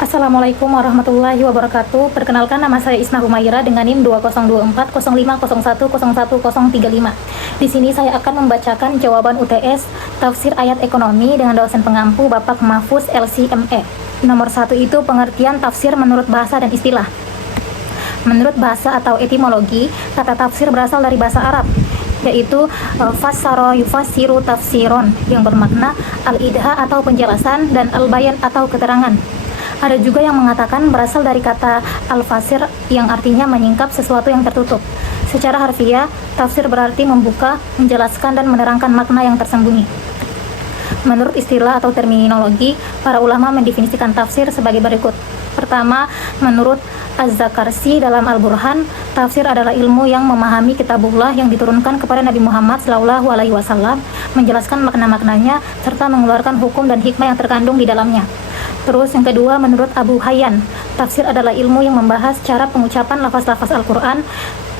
Assalamualaikum warahmatullahi wabarakatuh. Perkenalkan, nama saya Isna Humaira dengan NIM 20240501011035. Di sini saya akan membacakan jawaban UTS tafsir ayat ekonomi dengan dosen pengampu Bapak Mahfuz LCME. Nomor 1 itu pengertian tafsir menurut bahasa dan istilah. Menurut bahasa atau etimologi, kata tafsir berasal dari bahasa Arab, yaitu fassara yufassiru tafsiron, yang bermakna al-idha atau penjelasan dan al-bayan atau keterangan. Ada juga yang mengatakan berasal dari kata al-fasir yang artinya menyingkap sesuatu yang tertutup. Secara harfiah, tafsir berarti membuka, menjelaskan, dan menerangkan makna yang tersembunyi. Menurut istilah atau terminologi, para ulama mendefinisikan tafsir sebagai berikut. Pertama, menurut Az-Zakarsi dalam Al-Burhan, tafsir adalah ilmu yang memahami kitabullah yang diturunkan kepada Nabi Muhammad SAW, menjelaskan makna-maknanya, serta mengeluarkan hukum dan hikmah yang terkandung di dalamnya. Terus yang kedua, menurut Abu Hayyan, tafsir adalah ilmu yang membahas cara pengucapan lafaz-lafaz Al-Quran,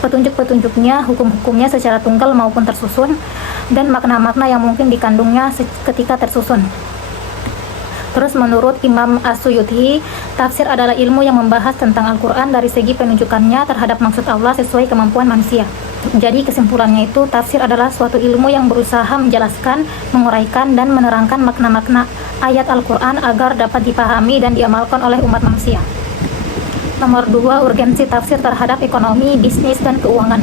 petunjuk-petunjuknya, hukum-hukumnya secara tunggal maupun tersusun, dan makna-makna yang mungkin dikandungnya ketika tersusun. Terus menurut Imam As-Suyuti, tafsir adalah ilmu yang membahas tentang Al-Quran dari segi penunjukannya terhadap maksud Allah sesuai kemampuan manusia. Jadi kesimpulannya itu, tafsir adalah suatu ilmu yang berusaha menjelaskan, menguraikan, dan menerangkan makna-makna ayat Al-Quran agar dapat dipahami dan diamalkan oleh umat manusia. Nomor 2, urgensi tafsir terhadap ekonomi, bisnis, dan keuangan.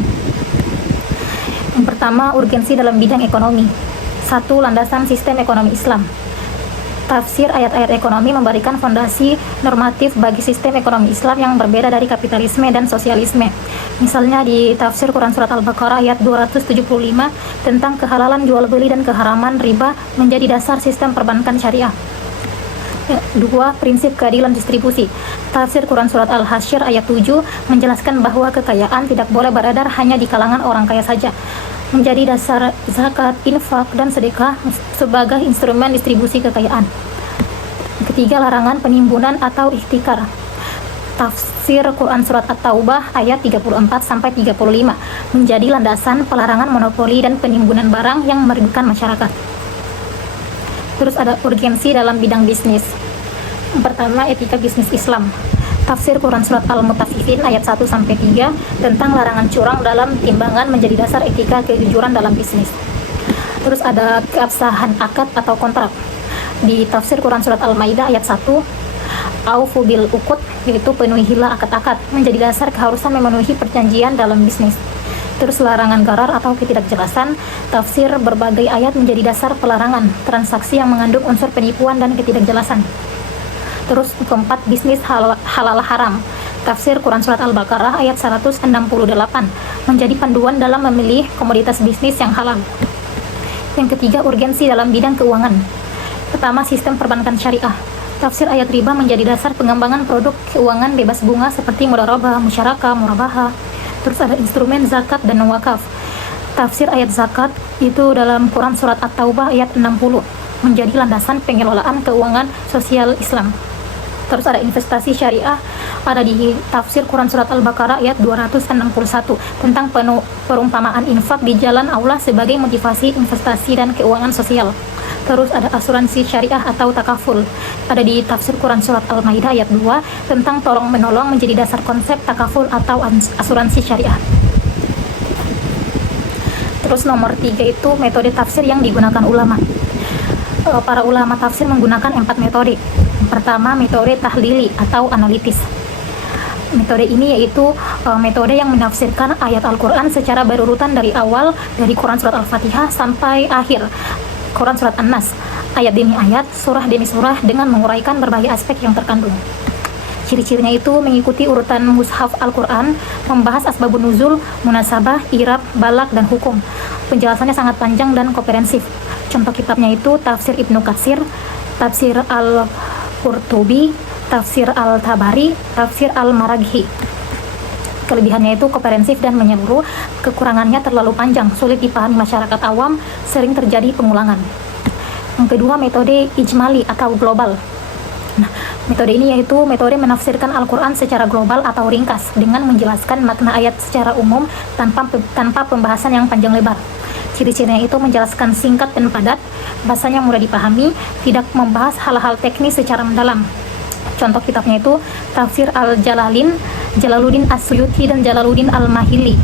Yang pertama, urgensi dalam bidang ekonomi. 1. Landasan sistem ekonomi Islam. Tafsir ayat-ayat ekonomi memberikan fondasi normatif bagi sistem ekonomi Islam yang berbeda dari kapitalisme dan sosialisme. Misalnya di tafsir Quran Surat Al-Baqarah ayat 275 tentang kehalalan jual beli dan keharaman riba menjadi dasar sistem perbankan syariah. 2. Prinsip keadilan distribusi. Tafsir Quran Surat Al-Hasyr ayat 7 menjelaskan bahwa kekayaan tidak boleh beredar hanya di kalangan orang kaya saja, menjadi dasar zakat, infak, dan sedekah sebagai instrumen distribusi kekayaan. Ketiga, larangan penimbunan atau ihtikar. Tafsir Quran Surat At-Taubah ayat 34-35 menjadi landasan pelarangan monopoli dan penimbunan barang yang merugikan masyarakat. Terus ada urgensi dalam bidang bisnis. Yang pertama, etika bisnis Islam. Tafsir Quran Surat Al-Mutaffifin ayat 1-3 tentang larangan curang dalam timbangan menjadi dasar etika kejujuran dalam bisnis. Terus ada keabsahan akad atau kontrak. Di tafsir Quran Surat Al-Maidah ayat 1, aufu bil uqud, yaitu penuhilah akad-akad, menjadi dasar keharusan memenuhi perjanjian dalam bisnis. Terus larangan gharar atau ketidakjelasan. Tafsir berbagai ayat menjadi dasar pelarangan transaksi yang mengandung unsur penipuan dan ketidakjelasan. Terus keempat, bisnis halal haram. Tafsir Quran Surat Al-Baqarah ayat 168 menjadi panduan dalam memilih komoditas bisnis yang halal. Yang ketiga, urgensi dalam bidang keuangan. Pertama, sistem perbankan syariah. Tafsir ayat riba menjadi dasar pengembangan produk keuangan bebas bunga seperti mudharabah, musyarakah, murabaha. Terus ada instrumen zakat dan wakaf. Tafsir ayat zakat itu dalam Quran Surat At-Taubah ayat 60 menjadi landasan pengelolaan keuangan sosial Islam. Terus ada investasi syariah, ada di tafsir Quran Surat Al-Baqarah ayat 261 tentang perumpamaan infak di jalan Allah sebagai motivasi investasi dan keuangan sosial. Terus ada asuransi syariah atau takaful, ada di tafsir Quran Surat Al-Maidah ayat 2 tentang tolong-menolong menjadi dasar konsep takaful atau asuransi syariah. Terus nomor 3 itu metode tafsir yang digunakan ulama. Para ulama tafsir menggunakan 4 metode. Pertama, metode tahlili atau analitis. Metode ini yaitu metode yang menafsirkan ayat Al-Quran secara berurutan dari awal, dari Quran Surat Al-Fatihah sampai akhir Quran Surat An-Nas, ayat demi ayat, surah demi surah, dengan menguraikan berbagai aspek yang terkandung. Ciri-cirinya itu mengikuti urutan mushaf Al-Quran, membahas asbabun nuzul, munasabah, irab, balak, dan hukum. Penjelasannya sangat panjang dan komprehensif. Contoh kitabnya itu Tafsir Ibnu Katsir, Tafsir Al-Qurtubi, Tafsir Al-Tabari, Tafsir Al-Maraghi. Kelebihannya itu komprehensif dan menyeluruh, kekurangannya terlalu panjang, sulit dipahami masyarakat awam, sering terjadi pengulangan. Yang kedua, metode ijmali atau global. Nah, metode ini yaitu metode menafsirkan Al-Quran secara global atau ringkas dengan menjelaskan makna ayat secara umum tanpa pembahasan yang panjang lebar. Ciri-cirinya itu menjelaskan singkat dan padat, bahasanya mudah dipahami, tidak membahas hal-hal teknis secara mendalam. Contoh kitabnya itu Tafsir Jalaluddin As-Suyuti dan Jalaluddin Al-Mahili,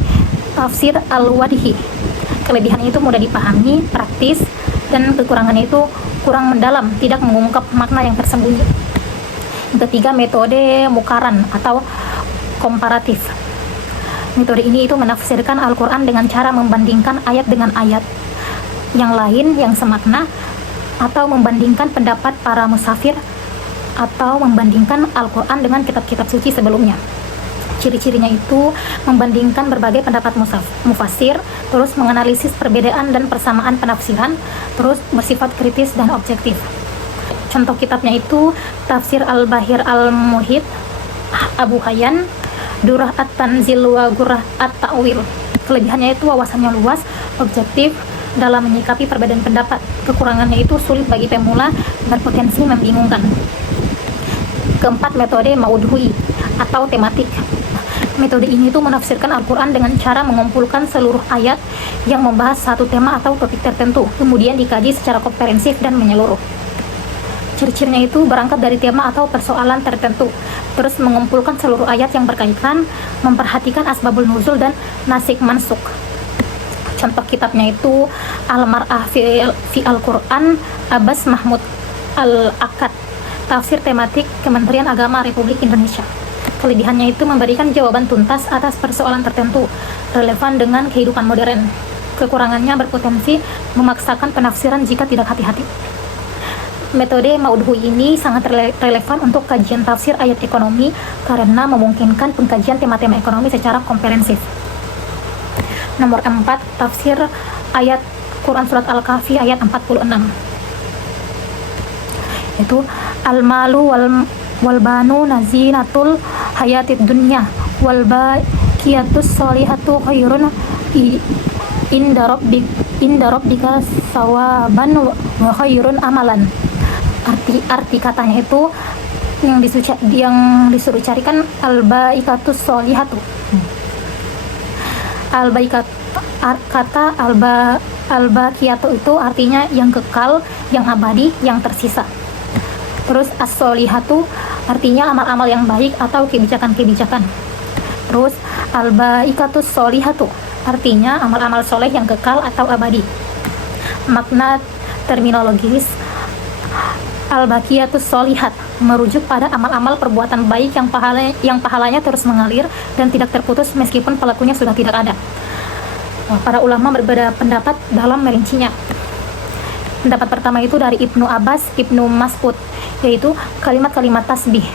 Tafsir Al-Wadhi. Kelebihannya itu mudah dipahami, praktis, dan kekurangannya itu kurang mendalam, tidak mengungkap makna yang tersembunyi. Ketiga, metode mukaran atau komparatif. Metode ini itu menafsirkan Al-Quran dengan cara membandingkan ayat dengan ayat yang lain yang semakna, atau membandingkan pendapat para musafir, atau membandingkan Al-Quran dengan kitab-kitab suci sebelumnya. Ciri-cirinya itu membandingkan berbagai pendapat mufassir, terus menganalisis perbedaan dan persamaan penafsiran, terus bersifat kritis dan objektif. Contoh kitabnya itu Tafsir Al-Bahir Al-Muhit Abu Hayyan, Durah At-Tanzil wa Gurrah At-Ta'wil. Kelebihannya itu wawasannya luas, objektif dalam menyikapi perbedaan pendapat. Kekurangannya itu sulit bagi pemula, berpotensi membingungkan. Keempat, metode maudhui atau tematik. Metode ini tuh menafsirkan Al-Quran dengan cara mengumpulkan seluruh ayat yang membahas satu tema atau topik tertentu, kemudian dikaji secara komprehensif dan menyeluruh. Ciri-cirinya itu berangkat dari tema atau persoalan tertentu, terus mengumpulkan seluruh ayat yang berkaitan, memperhatikan asbabul nuzul dan nasikh mansukh. Contoh kitabnya itu Al-Mar'ah fi Al-Quran, Abbas Mahmud Al-Akad, Tafsir Tematik Kementerian Agama Republik Indonesia. Kelebihannya itu memberikan jawaban tuntas atas persoalan tertentu, relevan dengan kehidupan modern. Kekurangannya berpotensi memaksakan penafsiran jika tidak hati-hati. Metode maudhui ini sangat relevan untuk kajian tafsir ayat ekonomi karena memungkinkan pengkajian tema-tema ekonomi secara komprehensif. Nomor 4, tafsir ayat Quran Surat Al-Kahfi ayat 46. Itu al-malu wal banu nazinatul hayatid dunya wal baqiyatus sholihatu khairun inda rabbika sawaban wa khairun amalan. Arti katanya itu yang disuruh carikan al-baikatus sholihatu. Kata al-baqiyatu itu artinya yang kekal, yang abadi, yang tersisa. Terus as-sholihatu artinya amal-amal yang baik atau kebijakan-kebijakan. Terus al-baikatus sholihatu artinya amal-amal soleh yang kekal atau abadi. Makna terminologis al-baqiyatus sholihat merujuk pada amal-amal perbuatan baik yang pahalanya terus mengalir dan tidak terputus meskipun pelakunya sudah tidak ada. Para ulama berbeda pendapat dalam merincinya. Pendapat pertama itu dari Ibnu Abbas, Ibnu Mas'ud, yaitu kalimat-kalimat tasbih.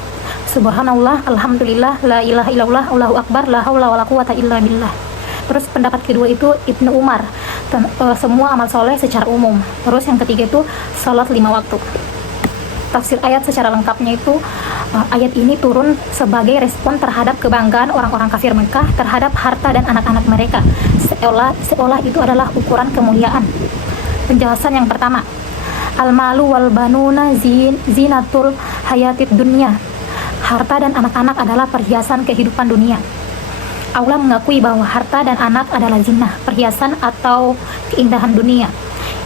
Subhanallah, alhamdulillah, la ilaha illallah, Allahu akbar, la haula wala quwata illa billah. Terus pendapat kedua itu Ibnu Umar, semua amal soleh secara umum. Terus yang ketiga itu salat 5 waktu. Tafsir ayat secara lengkapnya itu ayat ini turun sebagai respon terhadap kebanggaan orang-orang kafir Mekah terhadap harta dan anak-anak mereka, seolah itu adalah ukuran kemuliaan. Penjelasan yang pertama, al-malu wal banuna zinatul hayatid dunya. Harta dan anak-anak adalah perhiasan kehidupan dunia. Allah mengakui bahwa harta dan anak adalah zinah, perhiasan atau keindahan dunia.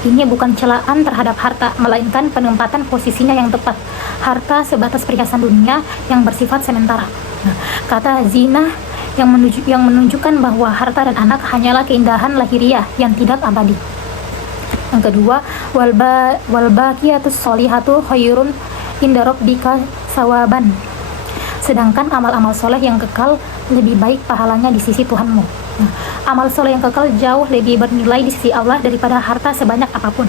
Ini bukan celaan terhadap harta, melainkan penempatan posisinya yang tepat. Harta sebatas perhiasan dunia yang bersifat sementara. Kata zinah yang menunjukkan bahwa harta dan anak hanyalah keindahan lahiriah yang tidak abadi. Yang kedua, wal baqiyatus sholihatu khairun inda rabbika sawaban. Sedangkan amal-amal soleh yang kekal lebih baik pahalanya di sisi Tuhanmu. Amal soleh yang kekal jauh lebih bernilai di sisi Allah daripada harta sebanyak apapun.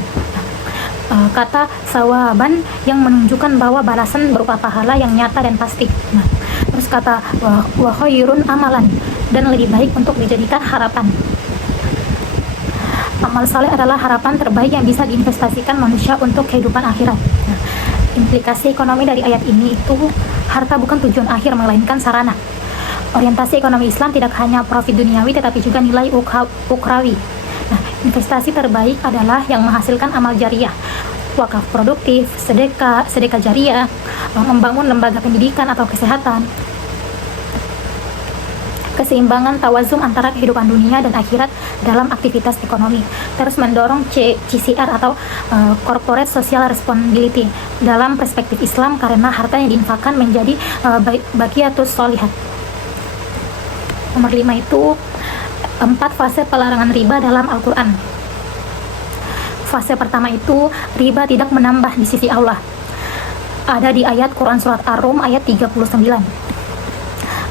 Kata sawaban yang menunjukkan bahwa balasan berupa pahala yang nyata dan pasti. Terus kata wa khairun amalan, dan lebih baik untuk dijadikan harapan. Amal saleh adalah harapan terbaik yang bisa diinvestasikan manusia untuk kehidupan akhirat. Implikasi ekonomi dari ayat ini itu harta bukan tujuan akhir melainkan sarana. Orientasi ekonomi Islam tidak hanya profit duniawi tetapi juga nilai ukhrawi. Investasi terbaik adalah yang menghasilkan amal jariah, wakaf produktif, sedekah jariah, membangun lembaga pendidikan atau kesehatan. Keseimbangan tawazun antara kehidupan dunia dan akhirat dalam aktivitas ekonomi. Terus mendorong CCR atau Corporate Social Responsibility dalam perspektif Islam, karena harta yang diinfakkan menjadi baqiyatus sholihat. Nomor 5 itu 4 fase pelarangan riba dalam Al-Quran. Fase pertama itu riba tidak menambah di sisi Allah. Ada di ayat Quran Surat Ar-Rum ayat 39.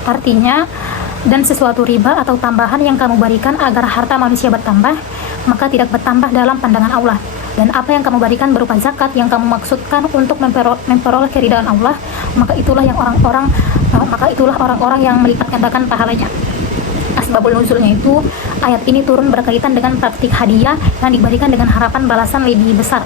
Artinya, dan sesuatu riba atau tambahan yang kamu berikan agar harta manusia bertambah, maka tidak bertambah dalam pandangan Allah. Dan apa yang kamu berikan berupa zakat yang kamu maksudkan untuk memperoleh keridhaan Allah, maka itulah orang-orang yang melipat gandakan pahalanya. Asbabul nuzulnya itu, ayat ini turun berkaitan dengan praktik hadiah yang diberikan dengan harapan balasan lebih besar.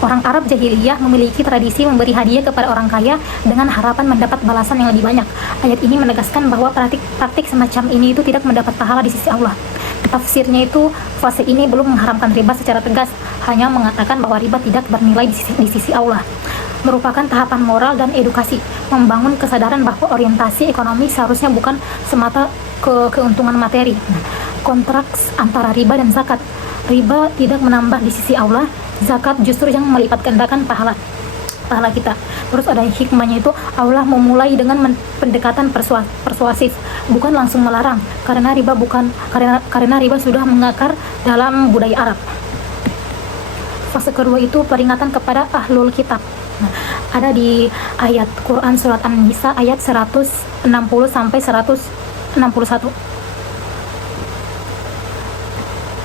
Orang Arab jahiliyah memiliki tradisi memberi hadiah kepada orang kaya dengan harapan mendapat balasan yang lebih banyak. Ayat ini menegaskan bahwa praktik semacam ini itu tidak mendapat pahala di sisi Allah. Tafsirnya itu, fase ini belum mengharamkan riba secara tegas, hanya mengatakan bahwa riba tidak bernilai di sisi Allah. Merupakan tahapan moral dan edukasi, membangun kesadaran bahwa orientasi ekonomi seharusnya bukan semata keuntungan materi. Kontrak antara riba dan zakat. Riba tidak menambah di sisi Allah, zakat justru yang melipat gandakan pahala kita. Terus ada hikmahnya itu, Allah memulai dengan pendekatan persuasif, bukan langsung melarang, karena riba sudah mengakar dalam budaya Arab. Fase kedua itu peringatan kepada ahlul kitab. Ada di ayat Quran Surat An-Nisa ayat 160 sampai 161.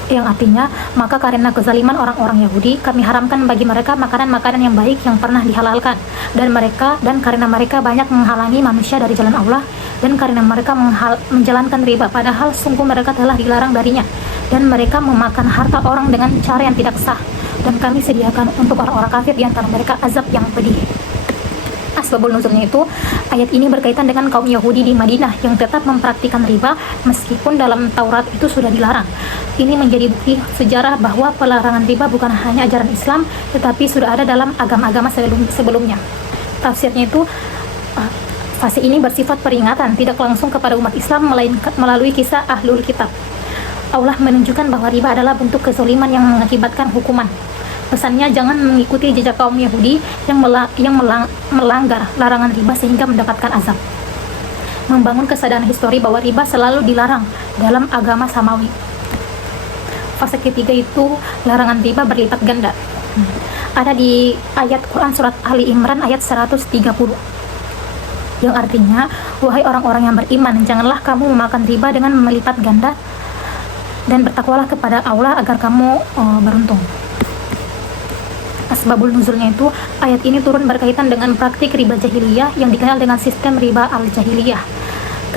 Yang artinya, maka karena kezaliman orang-orang Yahudi, kami haramkan bagi mereka makanan-makanan yang baik yang pernah dihalalkan, dan karena mereka banyak menghalangi manusia dari jalan Allah, dan karena mereka menjalankan riba, padahal sungguh mereka telah dilarang darinya, dan mereka memakan harta orang dengan cara yang tidak sah, dan kami sediakan untuk orang-orang kafir di antara mereka azab yang pedih. Asbabul nuzulnya itu, ayat ini berkaitan dengan kaum Yahudi di Madinah yang tetap mempraktikkan riba meskipun dalam Taurat itu sudah dilarang. Ini menjadi bukti sejarah bahwa pelarangan riba bukan hanya ajaran Islam, tetapi sudah ada dalam agama-agama sebelumnya. Tafsirnya itu, fase ini bersifat peringatan, tidak langsung kepada umat Islam, melainkan melalui kisah ahlul kitab. Allah menunjukkan bahwa riba adalah bentuk kezaliman yang mengakibatkan hukuman. Pesannya, jangan mengikuti jejak kaum Yahudi yang melanggar larangan riba sehingga mendapatkan azab. Membangun kesadaran histori bahwa riba selalu dilarang dalam agama samawi. Fase ketiga itu larangan riba berlipat ganda. Ada di ayat Quran Surat Ali Imran ayat 130. Yang artinya, wahai orang-orang yang beriman, janganlah kamu memakan riba dengan melipat ganda, dan bertakwalah kepada Allah agar kamu beruntung. Asbabul nuzulnya itu, ayat ini turun berkaitan dengan praktik riba jahiliyah yang dikenal dengan sistem riba al-jahiliyah.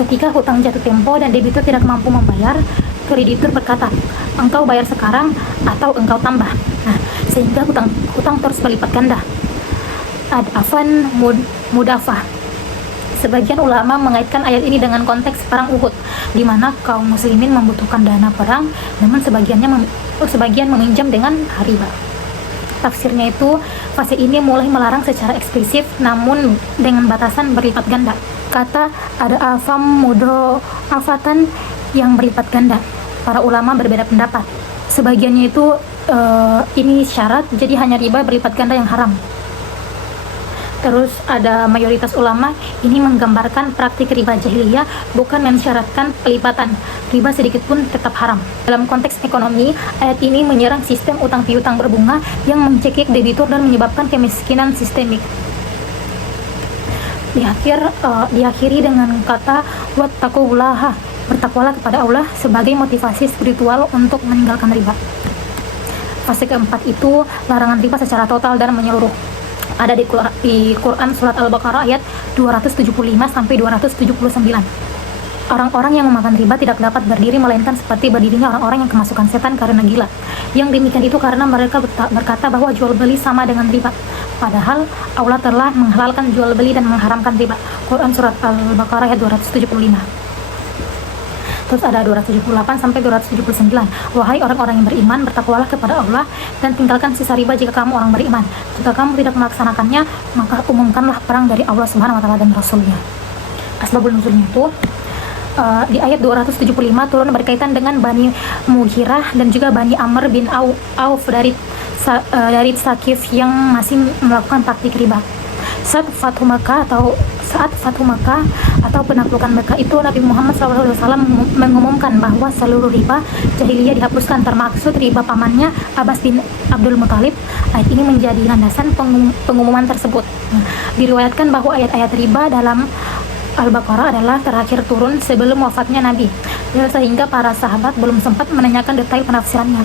Ketika hutang jatuh tempo dan debitur tidak mampu membayar, kreditur berkata, engkau bayar sekarang atau engkau tambah. Sehingga hutang terus berlipat ganda. Ad-afan mudafah. Sebagian ulama mengaitkan ayat ini dengan konteks perang Uhud, di mana kaum muslimin membutuhkan dana perang, namun sebagian meminjam dengan riba. Tafsirnya itu, fase ini mulai melarang secara eksplisit, namun dengan batasan berlipat ganda. Kata ada afam afatan yang berlipat ganda. Para ulama berbeda pendapat. Sebagiannya itu ini syarat, jadi hanya riba berlipat ganda yang haram. Terus ada mayoritas ulama ini menggambarkan praktik riba jahiliyah bukan mensyaratkan pelipatan. Riba sedikit pun tetap haram. Dalam konteks ekonomi, ayat ini menyerang sistem utang piutang berbunga yang mencekik debitur dan menyebabkan kemiskinan sistemik. Diakhiri dengan kata wattaqullaha, bertakwalah kepada Allah sebagai motivasi spiritual untuk meninggalkan riba. Fase keempat itu larangan riba secara total dan menyeluruh. Ada di Quran Surat Al-Baqarah ayat 275 sampai 279. Orang-orang yang memakan riba tidak dapat berdiri melainkan seperti berdirinya orang-orang yang kemasukan setan karena gila. Yang demikian itu karena mereka berkata bahwa jual beli sama dengan riba. Padahal Allah telah menghalalkan jual beli dan mengharamkan riba. Quran Surat Al-Baqarah ayat 275. Terus ada 278 sampai 279. Wahai orang-orang yang beriman, bertakwalah kepada Allah dan tinggalkan sisa riba jika kamu orang beriman. Jika kamu tidak melaksanakannya, maka umumkanlah perang dari Allah Subhanahu wa taala dan Rasulnya. Asbabul nuzulnya itu, Di ayat 275 turun berkaitan dengan Bani Mughirah dan juga Bani Amr bin Auf dari Sakif yang masih melakukan praktik riba. Saat Fathu Makkah atau penaklukan Mekah itu, Nabi Muhammad SAW mengumumkan bahwa seluruh riba jahiliyah dihapuskan, termaksud riba pamannya Abbas bin Abdul Muthalib. Ayat ini menjadi landasan pengumuman tersebut. Diriwayatkan bahwa ayat-ayat riba dalam Al-Baqarah adalah terakhir turun sebelum wafatnya Nabi, sehingga para sahabat belum sempat menanyakan detail penafsirannya.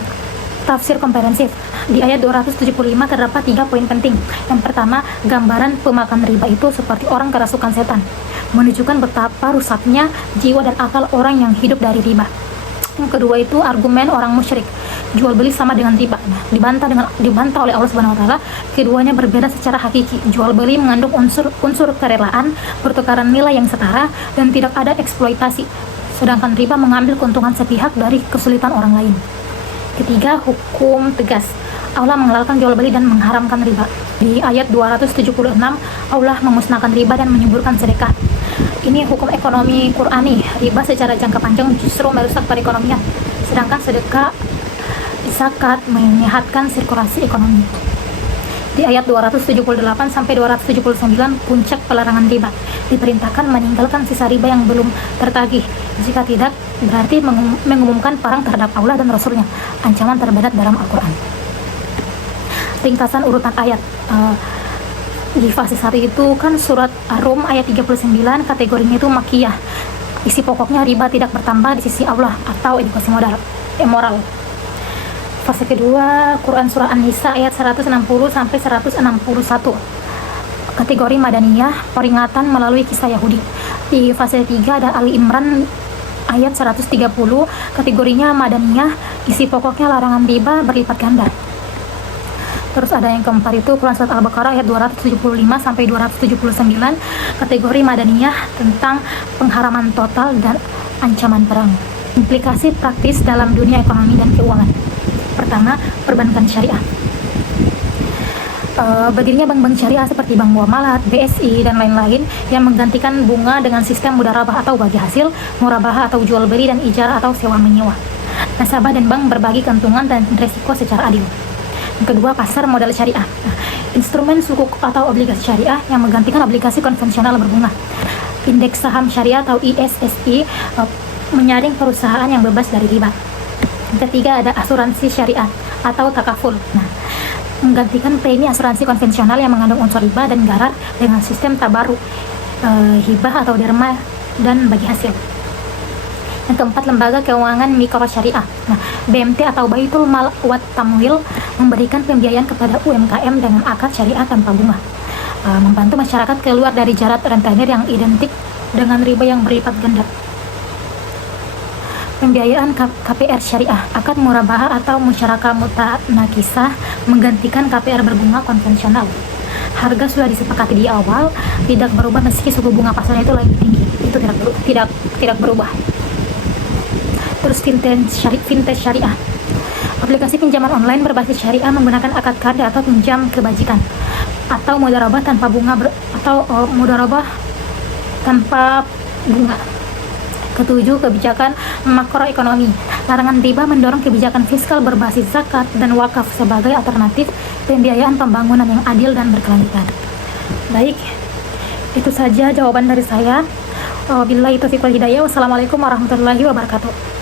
Tafsir komprehensif. Di ayat 275 terdapat 3 poin penting. Yang pertama, gambaran pemakan riba itu seperti orang kerasukan setan, menunjukkan betapa rusaknya jiwa dan akal orang yang hidup dari riba. Yang kedua itu argumen orang musyrik, jual beli sama dengan riba. Dibantah oleh Allah Subhanahu wa taala, keduanya berbeda secara hakiki. Jual beli mengandung unsur kerelaan, pertukaran nilai yang setara, dan tidak ada eksploitasi. Sedangkan riba mengambil keuntungan sepihak dari kesulitan orang lain. Ketiga, hukum tegas. Allah menghalalkan jual beli dan mengharamkan riba. Di ayat 276, Allah memusnahkan riba dan menyuburkan sedekah. Ini hukum ekonomi Qur'ani. Riba secara jangka panjang justru merusak perekonomian, sedangkan sedekah zakat menyehatkan sirkulasi ekonomi. Di ayat 278 sampai 279, puncak pelarangan riba. Diperintahkan meninggalkan sisa riba yang belum tertagih. Jika tidak, berarti mengumumkan perang terhadap Allah dan Rasulnya. Ancaman terberat dalam Al-Quran. Ringkasan urutan ayat. Di fase 1 itu kan surat Ar-Rum ayat 39, kategorinya itu makiyah. Isi pokoknya riba tidak bertambah di sisi Allah atau edukasi moral. Fase kedua, Quran surah An-Nisa ayat 160 sampai 161. Kategori Madaniyah, peringatan melalui kisah Yahudi. Di fase 3 ada Ali Imran ayat 130, kategorinya Madaniyah, isi pokoknya larangan riba berlipat ganda. Terus ada yang keempat itu Quran surat Al-Baqarah ayat 275 sampai 279, kategori Madaniyah, tentang pengharaman total dan ancaman perang. Implikasi praktis dalam dunia ekonomi dan keuangan. Pertama, perbankan syariah. Berdirinya bank-bank syariah seperti Bank Muamalat, BSI, dan lain-lain yang menggantikan bunga dengan sistem mudharabah atau bagi hasil, murabahah atau jual beli, dan ijarah atau sewa menyewa. Nasabah dan bank berbagi keuntungan dan risiko secara adil. Yang kedua, pasar modal syariah. Instrumen sukuk atau obligasi syariah yang menggantikan obligasi konvensional berbunga. Indeks saham syariah atau ISSI menyaring perusahaan yang bebas dari riba. Yang ketiga, ada asuransi syariah atau takaful. Menggantikan premi asuransi konvensional yang mengandung unsur riba dan gharar dengan sistem tabaruk, hibah atau derma, dan bagi hasil. Yang keempat, lembaga keuangan mikro syariah. BMT atau Baitul Mal wat Tamwil memberikan pembiayaan kepada UMKM dengan akad syariah tanpa bunga, membantu masyarakat keluar dari jerat rentenir yang identik dengan riba yang berlipat ganda. Pembiayaan KPR syariah, akad murabahah atau musyarakah mutanakisah, menggantikan KPR berbunga konvensional. Harga sudah disepakati di awal, tidak berubah meski suku bunga pasarnya itu lebih tinggi. Itu tidak berubah. Terus fintech syariah. Aplikasi pinjaman online berbasis syariah menggunakan akad karya atau pinjam kebajikan atau mudharabah tanpa bunga mudharabah tanpa bunga. Ketujuh, kebijakan makroekonomi. Larangan riba mendorong kebijakan fiskal berbasis zakat dan wakaf sebagai alternatif pembiayaan pembangunan yang adil dan berkelanjutan. Baik, itu saja jawaban dari saya. Wabillahi taufiq wal hidayah. Wassalamualaikum warahmatullahi wabarakatuh.